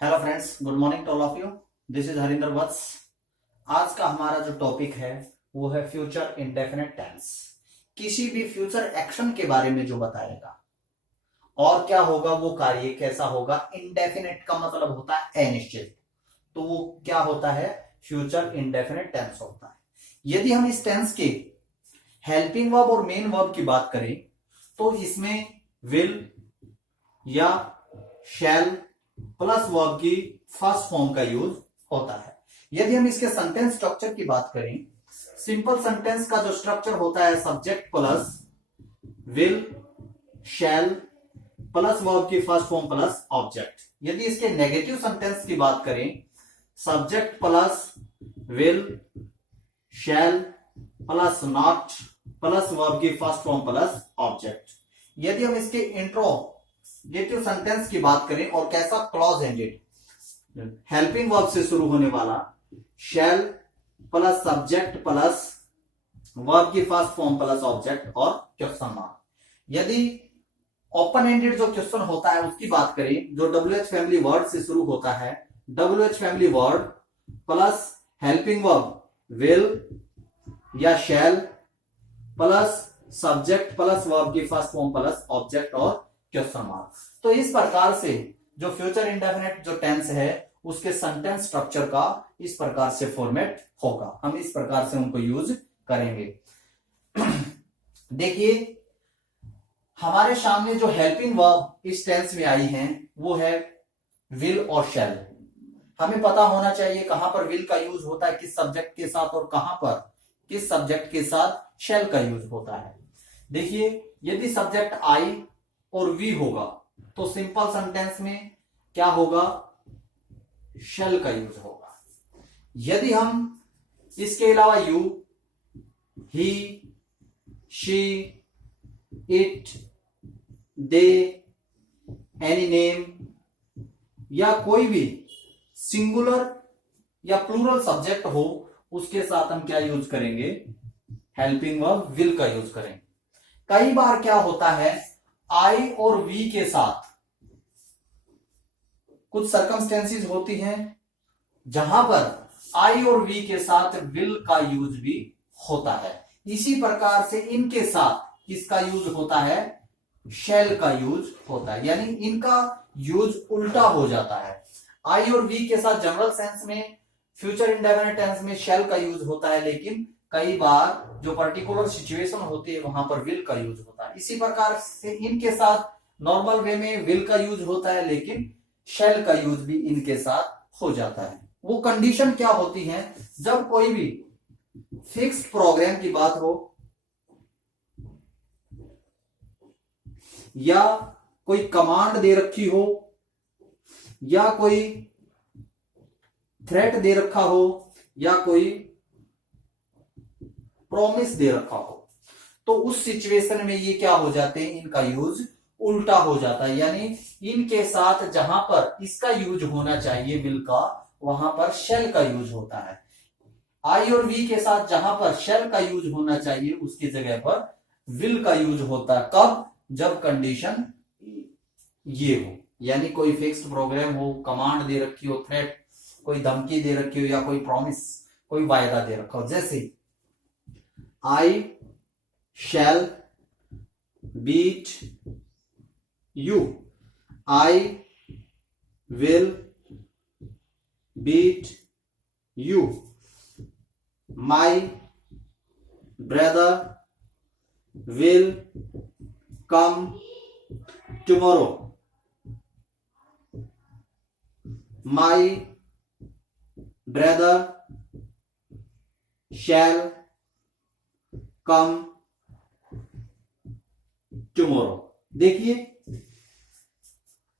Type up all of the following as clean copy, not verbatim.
Hello friends, good morning to all of you. This is Harinder Vats. आज का हमारा जो टॉपिक है वो है फ्यूचर इंडेफिनिट टेंस। किसी भी फ्यूचर एक्शन के बारे में जो बताएगा और क्या होगा, वो कार्य कैसा होगा। इंडेफिनिट का मतलब होता है अनिश्चित, तो वो क्या होता है, फ्यूचर इंडेफिनिट टेंस होता है। यदि हम इस टेंस के हेल्पिंग वर्ब और मेन वर्ब की बात करें तो इसमें विल या शैल प्लस वर्ब की फर्स्ट फॉर्म का यूज होता है। यदि हम इसके सेंटेंस स्ट्रक्चर की बात करें, सिंपल सेंटेंस का जो स्ट्रक्चर होता है subject plus will shell plus verb की फर्स्ट फॉर्म प्लस ऑब्जेक्ट। यदि इसके नेगेटिव सेंटेंस की बात करें, subject plus will shell plus not plus verb की फर्स्ट फॉर्म प्लस ऑब्जेक्ट। यदि हम इसके इंट्रोगेटिव सेंटेंस की बात करें और कैसा, क्लॉज एंडेड हेल्पिंग वर्ब से शुरू होने वाला, शैल प्लस सब्जेक्ट प्लस वर्ब की फर्स्ट फॉर्म प्लस ऑब्जेक्ट और क्वेश्चन मार्क। यदि ओपन एंडेड जो क्वेश्चन होता है उसकी बात करें, जो WH फैमिली वर्ड से शुरू होता है, WH family word plus helping verb will या shall plus subject plus verb की फर्स्ट फॉर्म प्लस ऑब्जेक्ट और क्वेश्चन मार्क। तो इस प्रकार से जो फ्यूचर इंडेफिनिट जो टेंस है उसके सेंटेंस स्ट्रक्चर का इस प्रकार से फॉर्मेट होगा। हम इस प्रकार से उनको यूज करेंगे। देखिए, हमारे सामने जो हेल्पिंग वर्ब इस टेंस में आई हैं वो है विल और शैल। हमें पता होना चाहिए कहां पर विल का यूज होता है, किस सब्जेक्ट के साथ, और कहां पर किस सब्जेक्ट के साथ शैल का यूज होता है। देखिए, यदि सब्जेक्ट आई और वी होगा तो सिंपल सेंटेंस में क्या होगा, शैल का यूज होगा। यदि हम इसके अलावा you, he, she, it, they, any name या कोई भी सिंगुलर या प्लूरल सब्जेक्ट हो उसके साथ हम क्या यूज करेंगे, हेल्पिंग वर्ब विल का यूज करेंगे। कई बार क्या होता है, आई और वी के साथ कुछ सर्कमस्टेंसेस होती हैं जहां पर आई और वी के साथ विल का यूज भी होता है। इसी प्रकार से इनके साथ किसका यूज होता है, शैल का यूज होता है, यानी इनका यूज उल्टा हो जाता है। आई और वी के साथ जनरल सेंस में फ्यूचर इंडेफिनिट टेंस में शैल का यूज होता है, लेकिन कई बार जो पर्टिकुलर सिचुएशन होती है वहां पर विल का यूज होता है। इसी प्रकार से इनके साथ नॉर्मल वे में विल का यूज होता है, लेकिन शैल का यूज भी इनके साथ हो जाता है। वो कंडीशन क्या होती है, जब कोई भी फिक्स्ड प्रोग्राम की बात हो या कोई कमांड दे रखी हो या कोई थ्रेट दे रखा हो या कोई प्रॉमिस दे रखा हो, तो उस सिचुएशन में ये क्या हो जाते हैं, इनका यूज उल्टा हो जाता है। यानी इनके साथ जहां पर इसका यूज होना चाहिए विल का, वहां पर शैल का यूज होता है। आई और वी के साथ जहां पर शैल का यूज होना चाहिए उसकी जगह पर विल का यूज होता है। कब, जब कंडीशन ये हो, यानी कोई फिक्स्ड प्रोग्राम हो, कमांड दे रखी हो, थ्रेट, कोई धमकी दे रखी हो या कोई प्रॉमिस, कोई वायदा दे रखा हो। जैसे I shall beat you, I will beat you, my brother will come tomorrow, my brother shall come tomorrow. देखिए,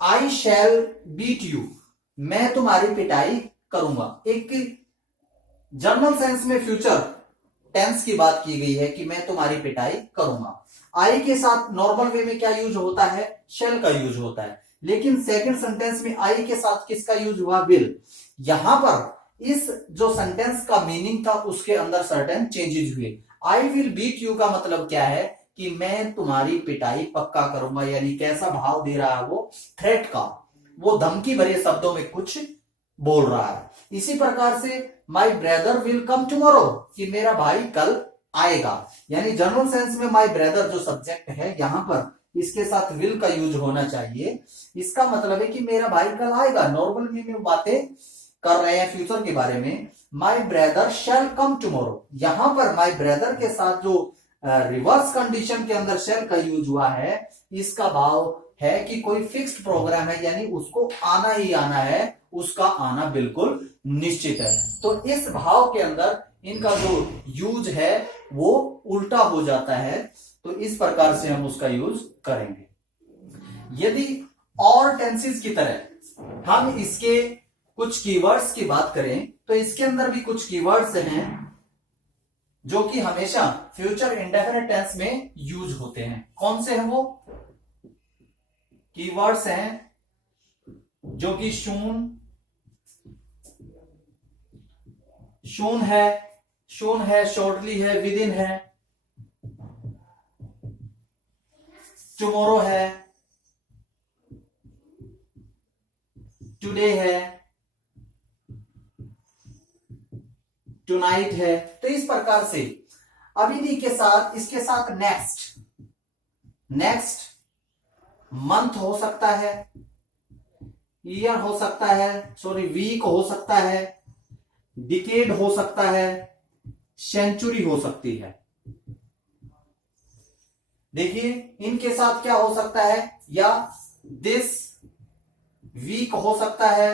आई शैल बीट यू, मैं तुम्हारी पिटाई करूंगा। एक जनरल सेंस में फ्यूचर टेंस की बात की गई है कि मैं तुम्हारी पिटाई करूंगा। आई के साथ नॉर्मल वे में क्या यूज होता है, शैल का यूज होता है, लेकिन सेकंड सेंटेंस में आई के साथ किसका यूज हुआ, विल। यहां पर इस जो सेंटेंस का मीनिंग था उसके अंदर सर्टेन चेंजेस हुए। आई विल बीट यू का मतलब क्या है कि मैं तुम्हारी पिटाई पक्का करूंगा, यानी कैसा भाव दे रहा है वो, थ्रेट का। वो धमकी भरे शब्दों में कुछ बोल रहा है। इसी प्रकार से माई ब्रदर विल कम टुमारो, कि मेरा भाई कल आएगा, यानी जनरल सेंस में माई ब्रदर जो सब्जेक्ट है यहां पर इसके साथ विल का यूज होना चाहिए। इसका मतलब है कि मेरा भाई कल आएगा। नॉर्मल में बातें कर रहे हैं फ्यूचर के बारे में। माई ब्रदर शैल कम टुमारो, यहां पर माई ब्रदर के साथ जो रिवर्स कंडीशन के अंदर शैल का यूज हुआ है, इसका भाव है कि कोई फिक्स्ड प्रोग्राम है, यानी उसको आना ही आना है, उसका आना बिल्कुल निश्चित है। तो इस भाव के अंदर इनका जो यूज है वो उल्टा हो जाता है, तो इस प्रकार से हम उसका यूज करेंगे। यदि और टेंसेस की तरह हम इसके कुछ कीवर्ड्स की बात करें तो इसके अंदर भी कुछ कीवर्ड्स हैं जो कि हमेशा फ्यूचर इंडेफिनिट टेंस में यूज होते हैं। कौन से हैं वो कीवर्ड्स? हैं जो कि शून है, शॉर्टली है, विद इन है, टुमारो है, टुडे है, टुनाइट है। तो इस प्रकार से अभी के साथ इसके साथ नेक्स्ट मंथ हो सकता है, ईयर हो सकता है, वीक हो सकता है, डिकेड हो सकता है, सेंचुरी हो सकती है। देखिए इनके साथ क्या हो सकता है, या दिस वीक हो सकता है,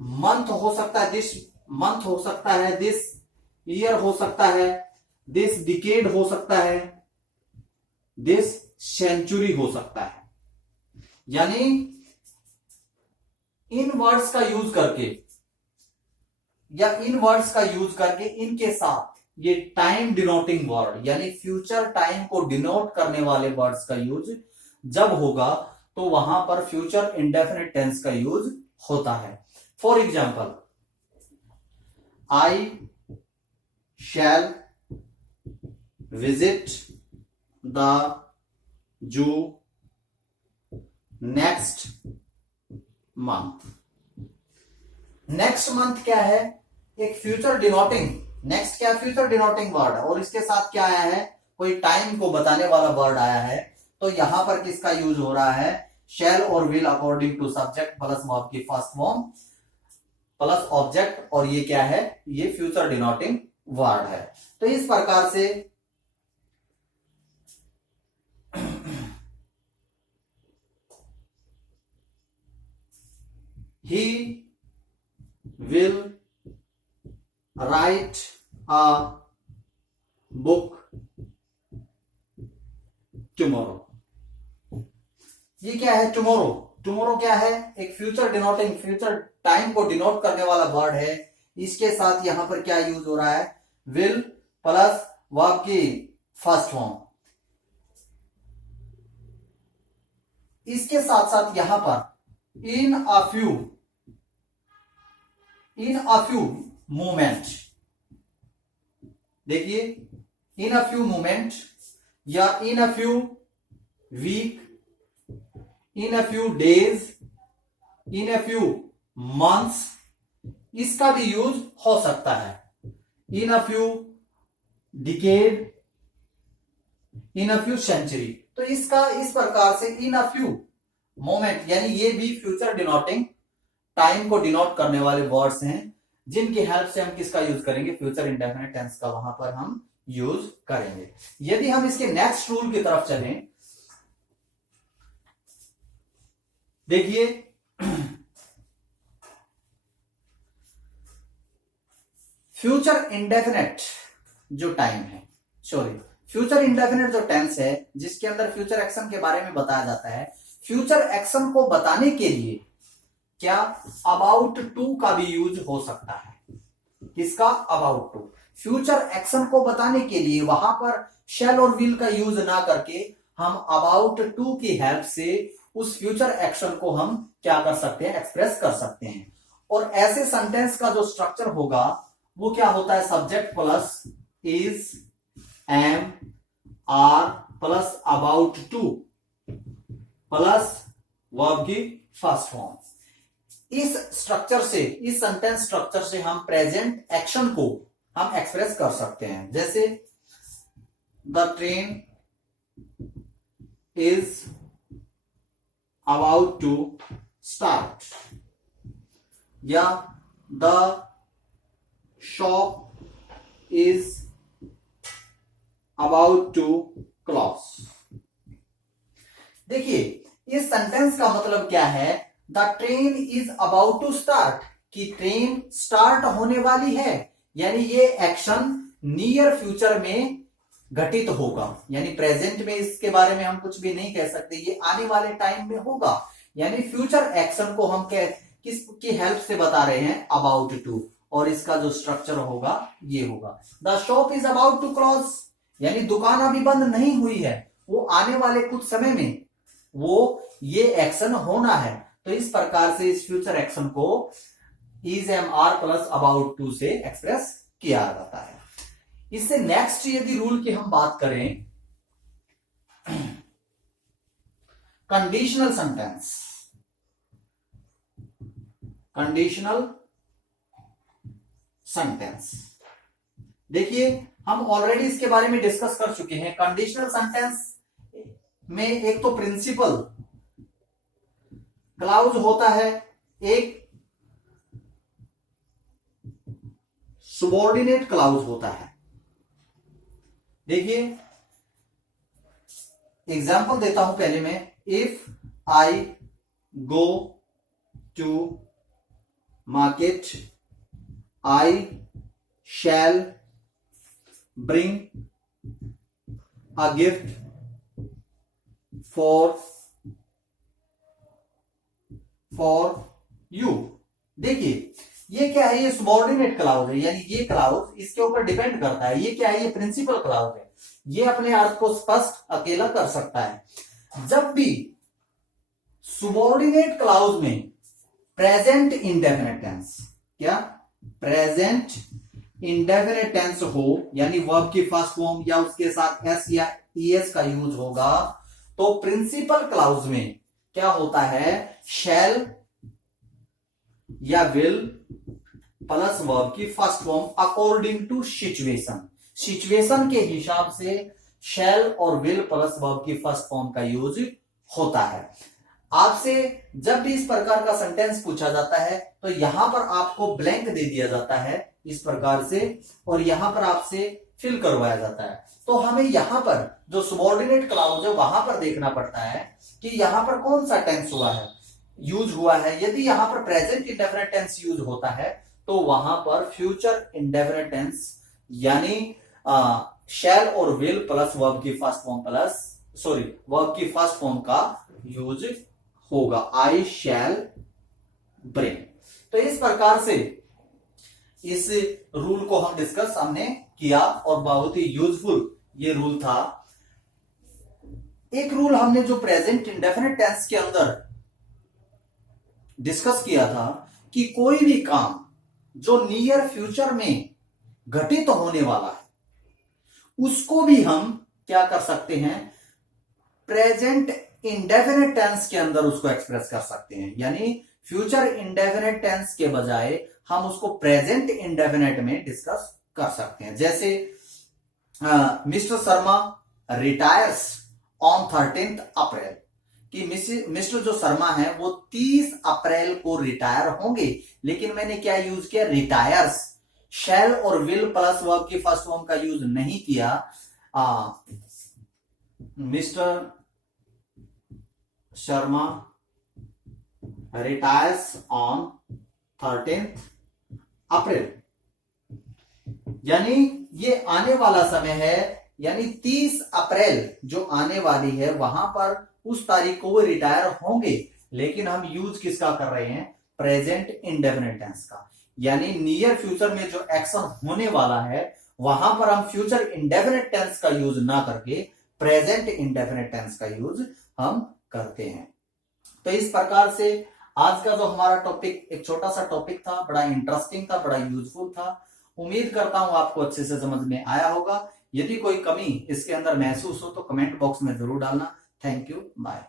मंथ हो सकता है, दिस मंथ हो सकता है, दिस ईयर हो सकता है, दिस डिकेड हो सकता है, दिस सेंचुरी हो सकता है। यानी इन वर्ड्स का यूज करके या इन वर्ड्स का यूज करके इनके साथ ये टाइम डिनोटिंग वर्ड यानी फ्यूचर टाइम को डिनोट करने वाले वर्ड्स का यूज जब होगा तो वहां पर फ्यूचर इंडेफिनिट टेंस का यूज होता है। For example, I shall visit the zoo next month. Next month क्या है, एक फ्यूचर डिनोटिंग, नेक्स्ट क्या फ्यूचर डिनोटिंग वर्ड है और इसके साथ क्या आया है, कोई टाइम को बताने वाला वर्ड आया है। तो यहां पर किसका यूज हो रहा है, शैल और will according to subject plus verb की फर्स्ट फॉर्म प्लस ऑब्जेक्ट, और ये क्या है, ये फ्यूचर डिनोटिंग वर्ड है। तो इस प्रकार से he will write a book tomorrow। ये क्या है, टुमारो। टुमारो क्या है, एक फ्यूचर डिनोटिंग, फ्यूचर टाइम को डिनोट करने वाला वर्ड है। इसके साथ यहां पर क्या यूज हो रहा है, विल प्लस वर्ब की फर्स्ट फॉर्म। इसके साथ साथ यहां पर इन अ फ्यू मोमेंट, देखिए इन अ फ्यू मोमेंट या in a few week, in a few days, in a few months, इसका भी यूज हो सकता है। In a few decade, in a few century. तो इसका इस प्रकार से इन अ फ्यू मोमेंट यानी ये भी फ्यूचर डिनोटिंग टाइम को डिनोट करने वाले वर्ड्स हैं जिनकी हेल्प से हम किसका यूज करेंगे, फ्यूचर इंडेफिनिट टेंस का वहां पर हम यूज करेंगे। यदि हम इसके नेक्स्ट रूल की तरफ चलें, देखिए फ्यूचर इंडेफिनिट जो टाइम है, फ्यूचर इंडेफिनिट जो टेंस है जिसके अंदर फ्यूचर एक्शन के बारे में बताया जाता है, फ्यूचर एक्शन को बताने के लिए क्या अबाउट टू का भी यूज हो सकता है। किसका, अबाउट टू। फ्यूचर एक्शन को बताने के लिए वहां पर शैल और विल का यूज ना करके हम अबाउट टू की हेल्प से उस फ्यूचर एक्शन को हम क्या कर सकते हैं, एक्सप्रेस कर सकते हैं। और ऐसे सेंटेंस का जो स्ट्रक्चर होगा वो क्या होता है, subject plus is, am, are plus about to plus verb की फर्स्ट फॉर्म। इस स्ट्रक्चर से, इस सेंटेंस स्ट्रक्चर से हम प्रेजेंट एक्शन को हम एक्सप्रेस कर सकते हैं। जैसे the train is about to start, या the shop is about to close. देखिए इस सेंटेंस का मतलब क्या है, the train is about to start, कि ट्रेन स्टार्ट होने वाली है, यानी ये एक्शन नियर फ्यूचर में घटित होगा, यानी प्रेजेंट में इसके बारे में हम कुछ भी नहीं कह सकते, ये आने वाले टाइम में होगा, यानी फ्यूचर एक्शन को हम किसकी हेल्प से बता रहे हैं, अबाउट टू, और इसका जो स्ट्रक्चर होगा ये होगा। The shop is about to close, यानी दुकान अभी बंद नहीं हुई है, वो आने वाले कुछ समय में वो ये एक्शन होना है। तो इस प्रकार से इस फ्यूचर एक्शन को is am are plus about to से एक्सप्रेस किया जाता है। इससे नेक्स्ट यदि रूल की हम बात करें, कंडीशनल सेंटेंस, कंडीशनल सेंटेंस, देखिए हम ऑलरेडी इसके बारे में डिस्कस कर चुके हैं। कंडीशनल सेंटेंस में एक तो प्रिंसिपल क्लाउज होता है, एक सुबॉर्डिनेट क्लाउज होता है। देखिए एग्जाम्पल देता हूं पहले मैं, if I go to market I shall bring a gift for you. देखिए ये क्या है, ये सबॉर्डिनेट क्लाउज है, यानी ये क्लाउज इसके ऊपर डिपेंड करता है। ये क्या है, ये प्रिंसिपल क्लाउज है, ये अपने अर्थ को स्पष्ट अकेला कर सकता है। जब भी सबॉर्डिनेट क्लाउज में प्रेजेंट इंडेफिनिट टेंस, क्या प्रेजेंट इंडेफिनिट टेंस हो, यानी वर्ब की फर्स्ट फॉर्म या उसके साथ एस या ईएस का यूज होगा, तो प्रिंसिपल क्लाउज में क्या होता है, शैल या विल प्लस वर्ब की first form according to situation, situation के हिसाब से शैल और विल प्लस वर्ब की फर्स्ट फॉर्म का यूज होता है। आपसे जब भी इस प्रकार का सेंटेंस पूछा जाता है तो यहां पर आपको ब्लैंक दे दिया जाता है इस प्रकार से, और यहां पर आपसे फिल करवाया जाता है। तो हमें यहां पर जो सबॉर्डिनेट क्लाउज है वहां पर देखना पड़ता है कि यहां पर कौन सा टेंस हुआ है, यूज हुआ है। यदि यहां पर प्रेजेंट इंडेफिनिट टेंस यूज होता है तो वहां पर फ्यूचर इंडेफिनिट टेंस यानी शैल और विल प्लस वर्ब की फर्स्ट फॉर्म वर्ब की फर्स्ट फॉर्म का यूज होगा, आई शैल ब्रिंग। तो इस प्रकार से इस रूल को हम डिस्कस हमने किया और बहुत ही यूजफुल ये रूल था। एक रूल हमने जो प्रेजेंट इंडेफिनिट टेंस के अंदर डिस्कस किया था कि कोई भी काम जो नियर फ्यूचर में घटित होने वाला है उसको भी हम क्या कर सकते हैं, प्रेजेंट इंडेफिनिट टेंस के अंदर उसको एक्सप्रेस कर सकते हैं। यानी फ्यूचर इंडेफिनिट टेंस के बजाय हम उसको प्रेजेंट इंडेफिनिट में डिस्कस कर सकते हैं। जैसे मिस्टर शर्मा रिटायर्स ऑन 13 अप्रैल, कि मिस्टर जो शर्मा है वो 30 अप्रैल को रिटायर होंगे, लेकिन मैंने क्या यूज किया, रिटायर्स, शैल और विल प्लस वर्ब की फर्स्ट फॉर्म का यूज नहीं किया। मिस्टर शर्मा रिटायर्स ऑन 13 अप्रैल, यानी ये आने वाला समय है, यानी 30 अप्रैल जो आने वाली है वहां पर उस तारीख को वो रिटायर होंगे, लेकिन हम यूज किसका कर रहे हैं, प्रेजेंट इंडेफिनिट टेंस का। यानी नियर फ्यूचर में जो एक्शन होने वाला है वहां पर हम फ्यूचर इंडेफिनिट टेंस का यूज ना करके प्रेजेंट इंडेफिनिट टेंस का यूज हम करते हैं। तो इस प्रकार से आज का जो हमारा टॉपिक एक छोटा सा टॉपिक था, बड़ा इंटरेस्टिंग था, बड़ा यूजफुल था। उम्मीद करता हूं आपको अच्छे से समझ में आया होगा। यदि कोई कमी इसके अंदर महसूस हो तो कमेंट बॉक्स में जरूर डालना। Thank you, bye.